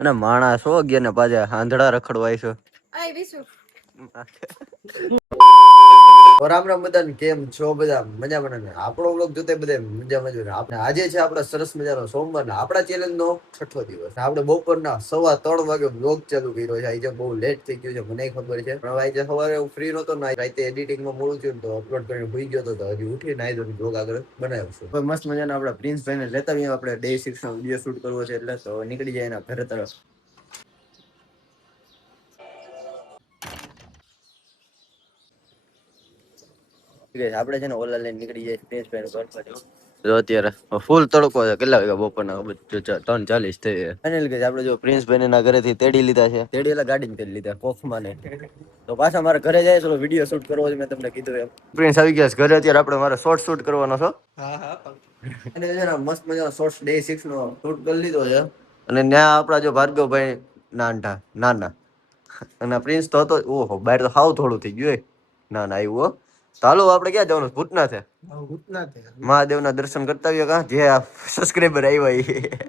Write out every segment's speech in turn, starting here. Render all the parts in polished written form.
અને માણસ હો ગયા ને પાછા આંધળા રખડવાય છે. રામ રામ બધાને, કેમ છો બધા? મજામાં ને? આપણો વ્લોગ જોતા બધા મજામાં. આપણે આજે છે આપડા સરસ મજાનો સોમવાર ને આપડા ચેનલ નો 6થો દિવસ. આપણે બપોરના 3:15 વાગે વ્લોગ ચાલુ કર્યો છે. આજે બહુ લેટ થઈ ગયું છે, મને ખબર છે. પણ આજે સવારે હું ફ્રી નતો ને રાતે એડિટિંગમાં મોડું થયું તો અપલોડ કરીને ભૂલી ગયો તો હજી ઉઠીને આવી તો વ્લોગ આગળ બનાવ્યો છું. મસ્ત મજાના આપડા પ્રિન્સભાઈ ને લેતા આવીએ. આપણે ડે 6 નો વિડીયો શૂટ કરવો છે એટલે તો નીકળી જાય એના ઘરે તરફ. આપણે છે ને ઓલા લઈને નીકળી જાય પ્રિન્સભાઈ જો અત્યારે ફૂલ તડકો છે. કેટલા વાગ્યા બપોરના 3:40 થઈ ગયા. ફાઇનલ કે આપણે જો પ્રિન્સભાઈ ના ઘરેથી તેડી લીધા છે. તેડીલા ગાડીને તેડી લીધા કોફમાં ને. તો પાછા મારા ઘરે જાય તો વિડીયો શૂટ કરવો છે, મેં તમને કીધું એમ. પ્રિન્સ આવી ગયા છે ઘરે. અત્યારે આપણે મારે શોર્ટ શૂટ કરવાનો છે. અને છે ને મસ્ત મજાનો શોર્ટ્સ ડે 6 નો શૂટ કરી લીધો છે. અને ત્યાં આપણા જો ભાર્ગવભાઈ નાના અને પ્રિન્સ તો હતો. ઓહો, બહાર તો હાવ થોડું થઈ ગયું. ના આવ્યું. ચાલો આપણે ક્યાં જવાનું? ભૂતનાથ મહાદેવના દર્શન કરતા આવીએ. કા જે સબસ્ક્રાઇબર આવ્યા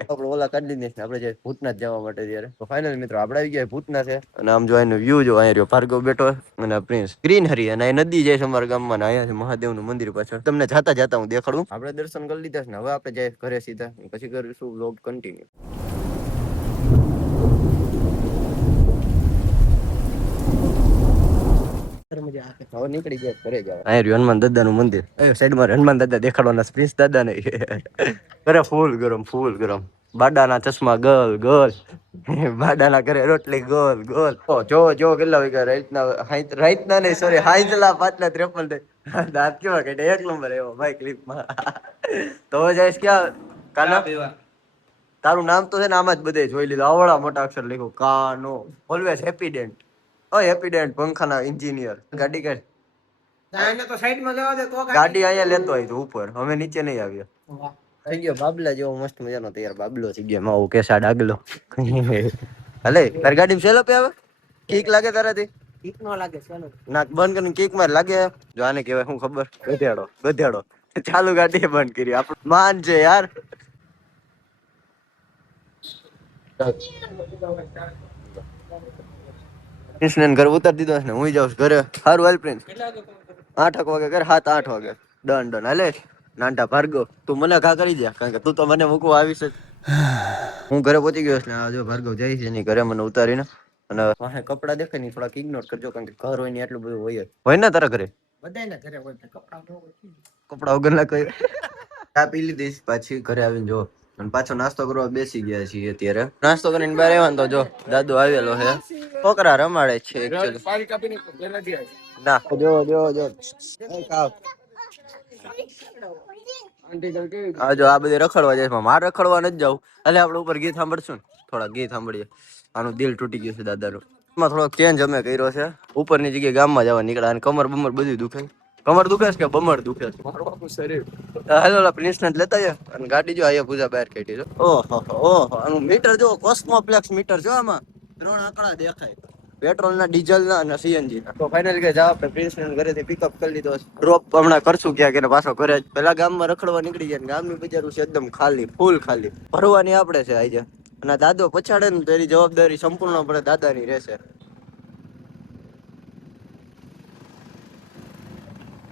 આપણે ઓલા કાઢી દીધી. આપણે જે ભૂતનાથ જવા માટે ત્યારે તો ફાઇનલ મિત્રો આપણે આવી ગયા ભૂતનાથ છે. અને આમ જો એનો વ્યૂ જો અહીંયા રહ્યો ભાર્ગવ બેઠો અને પ્રિન્સ ગ્રીન હરી અને આ નદી જાય છે અમારા ગામમાં. અહીંયા છે મહાદેવનું મંદિર પાછળ. તમને જાતા જાતા હું દેખાડું. આપણે દર્શન કરી લીધા છે ને હવે આપણે જાય ઘરે સીધા. પછી કરીશું વ્લોગ કન્ટિન્યુ. હવે નીકળી ગયા ઘરે જવા. અહીં રહ્યું હનુમાન દાદા નું મંદિર. સાઈડમાં હનુમાન દાદા દેખાડવાના. પ્રિન્સ દાદા ને કરે ફૂલ ગરમ. બાડાના ચશ્મા ગોલ ગોલ. બાડાના ઘરે રોટલી ગોલ ગોલ. જો કેટલા વાગ્યા રાઈતના નહીં, સોરી હાઈતલા 5:53. દાંત કેવા કાઢે? 1 નંબર એવો ભાઈ ક્લિપમાં. તો જઈશ ક્યાં કાના? તારું નામ તો છે ને આમાં જ બધે જોઈ લીધું. આવડા મોટા અક્ષર લખ્યું કાનો. Always happy dent. Happy dent પંખાના એન્જિનિયર. ગાડી કાઢ. ગાડી અહીંયા લેતો હોય તો ઉપર. અમે નીચે નહીં આવ્યા. થઈ ગયો બાબલા જેવો મસ્ત મજાનો તૈયાર બાબલો થઈ ગયો. માવો કેસા ડાગલો. હલે તારી ગાડીમાં સેલો પે આવે? કીક લાગે તારાથી? કીક નો લાગે. સેલો નાક બંધ કરીને કીક માર લાગે. જો આને કહેવાય શું ખબર? ગધેડો. ચાલુ ગાડી બંધ કરી. આપણું માન છે યાર. પ્રિન્સને ઘરે ઉતારી દીધો ને હું જાઉં ઘરે. સારું હાલ પ્રિન્સ. 8 વાગે ઘરે. 7-8 વાગે ડન. હાલે નાનટા ભાર્ગવ તું મને ઘા કરી દે, કારણ કે તું તો મને મૂકવા આવીશ જ. હું ઘરે પહોંચી ગયો એટલે જો ભાર્ગવ જાય છે એની ઘરે મને ઉતારીને. અને વાહે કપડા દેખાય ને થોડાક ઇગ્નોર કરજો, કારણ કે ઘર હોય ને એટલું બધું હોય ને તારા ઘરે. બધાયના ઘરે હોય કપડા વગર ના કોઈ. ચા પી લીધી પાછી ઘરે આવીને જો અને પાછો નાસ્તો કરવા બેસી ગયા છીએ. અત્યારે નાસ્તો કરીને બહાર આવ્યા તો જો દાદુ આવેલો છે. છોકરા રમાડે છે ના. જો હા જો આ બધે રખડવા જાય. મારે રખડવા નથી જવું. એટલે આપણે ઉપર ગીત સાંભળશું ને, થોડા ગીત સાંભળીએ. આનું દિલ તૂટી ગયું છે દાદાનું. એમાં થોડોક ચેન્જ અમે કર્યો છે. ઉપરની જગ્યાએ ગામમાં જવા નીકળ્યા અને કમર બમર બધું દુખે. કમર દુખે છે કે બમર દુખે છે? હાલો પ્રિન્સ ને લેતા આવ્યા અને ગાડી જો અહીંયા પૂજા બહાર કાઢી છે. ઓહો આનું મીટર જો કોસ્મોપ્લેક્સ મીટર જો. આમાં 3 આંકડા દેખાય. પેટ્રોલ ના, ડીઝલ ના અને સીએનજી ના. તો ફાઇનલ કે જાવ આપણે પ્રિન્સ ને ઘરેથી પિકઅપ કરી લીધો. ડ્રોપ હમણાં કરશું ક્યાં કે પાછો ઘરે. પેલા ગામમાં રખડવા નીકળી જાય. ગામની બજારું છે એકદમ ખાલી, ફૂલ ખાલી. ભરવાની આપણે છે આજે. અને દાદો પછાડે ને તેની જવાબદારી સંપૂર્ણપણે દાદાની રહેશે.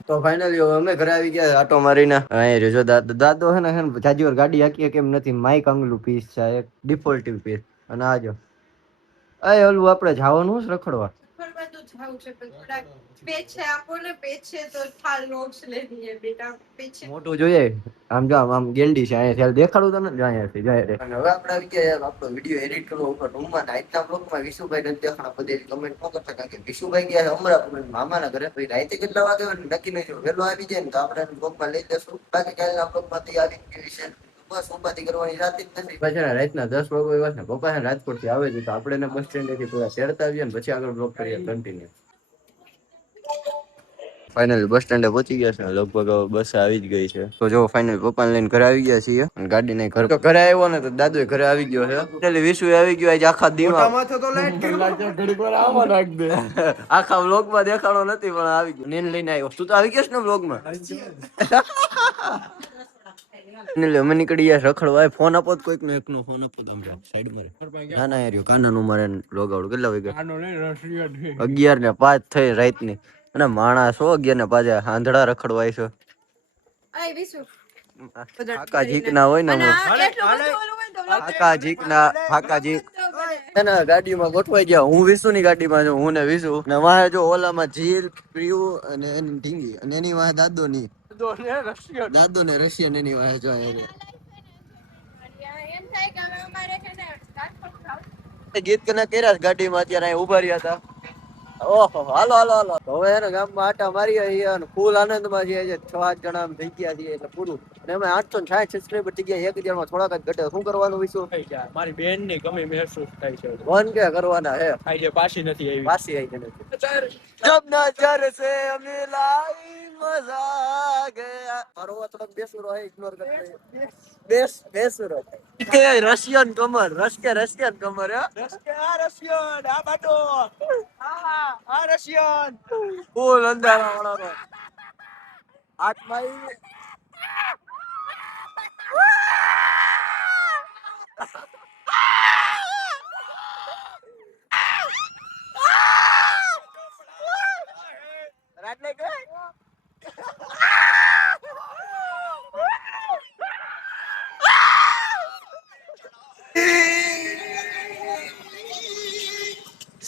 તો ફાઇનલી અમે ઘરે આવી ગયા આટો મારીને. અહીંયા જો દાદો છે ને જાજી વાર ગાડી હાકીએ કેમ નથી. માઇક આંગલું પીસ છે એક ડિફોલ્ટિવ પીસ. અને આજો ઓલું આપણે જવાનું છે રખડવા. મોટું જોઈએ આમ જો આમ ગેંડી છે. અહીંયા દેખાડું તને અહીંયાથી જાય. અને હવે આપણે આવી ગયા આપણો વિડીયો એડિટ કરવો ઉપર રૂમમાં. આજના બ્લોગમાં વિશુભાઈ નથી દેખાણા. બધી કમેન્ટ ન કરતા, કારણ કે વિશુભાઈ ગયા છે અમરાપુર મામાના ઘરે. પછી રાતે કેટલા વાગે નક્કી નહીં. વહેલો આવી જાય ને તો આપણે બ્લોગમાં લઈ જશું. બાકી કાલના બ્લોગમાં આવી ગઈ છે. બસ ઉપાધિ કરવાની રાત જ નથી. પછી રાતના 10 વાગે એવા ને પપ્પા છે રાજકોટ થી આવે છે તો આપણે બસ સ્ટેન્ડ થી પૂરા શેરતા આવીએ ને પછી આગળ બ્લોગ કરીએ કન્ટિન્યુ. ફાઇનલી બસ સ્ટેન્ડે પહોંચી ગયા છે. લગભગ બસ આવી જ ગઈ છે. તો જો ફાઇનલ પપ્પાને લઈને ઘરે આવી ગયા છીએ. અને ગાડી નહીં ઘર તો ઘરે આવ્યો ને તો દાદુ ઘરે આવી ગયો છે. એટલે વિશુ આવી ગયો આજે આખા દિવસ. આખા વ્લોગ માં દેખાડો નથી પણ આવી ગયો. નીન લઈને આવ્યો. તું તો આવી ગયો છે ને વ્લોગ માં. અમે નીકળી ગયા રખડવા. ફોન આપો તો કોઈક નો એકનો ફોન આપો તો સાઈડ માં. ના ના યાર કાના નું મારે લોગાવડું કેટલા વાગ્યા 11:05 થઈ રાત ની. અને માણસ 11:05 આંધળા રખડવા છે. ફાકા જીક ના હોય ને ફાકા જીક એના ગાડીમાં ગોઠવાઈ ગયા. હું વિસુ ની ગાડીમાં છું. હું ને વિસુ ને વાહે જો ઓલામાં જીલ પ્રિયુ અને એની ઢીંગી અને એની વાહે દાદો ની દાદો ને રશિયન એની વાહે જો ગીત કના કર્યા ગાડીમાં અત્યારે ઉભા રહ્યા હતા. ઓહો હાલો હાલો હાલો હવે એને ગામમાં આટા મારી અને ફૂલ આનંદમાં છે. 6-8 જણા થઈ ગયા છે એટલે પૂરું. અને એમાં 860 સબસ્ક્રાઇબર થઈ ગયા. 1 દિવસમાં થોડાક જ ઘટે. શું કરવાનું વિશે મારી બેન ની કમી મહેસૂસ થાય છે. ફોન કે કરવાના હે થાય છે. પાછી નથી આવી. પાછી આવી નથી. જબ નજર સે મિલાઈ મજા આ ગયા. મારો થોડોક બેસુરો હે ઇગ્નોર કરતો. બેસુરો કે રશિયન કમર રશિયન કમર હે રશિયન આ બાટો આ રશિયન ફૂલ અંધારા વાળો આત્માઈ રાટલે કે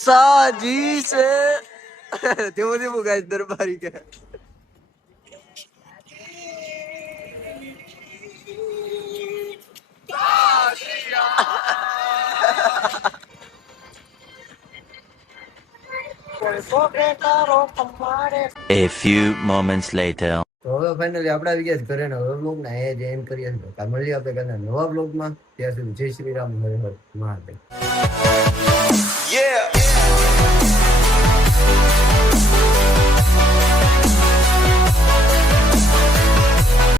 સાજી છે તેવું તેવું ગાય દરબારી કે A few moments later. તો હવે ફાઇનલી આપણે આવી ગયા ઘરે ને હવે બ્લોગ ને એ જ એન્ડ કરીએ છીએ. મળીએ આપણે કાલે નવા બ્લોગમાં. ત્યાં સુધી જય શ્રી રામ હરે હર મહાદેવ. Yeah.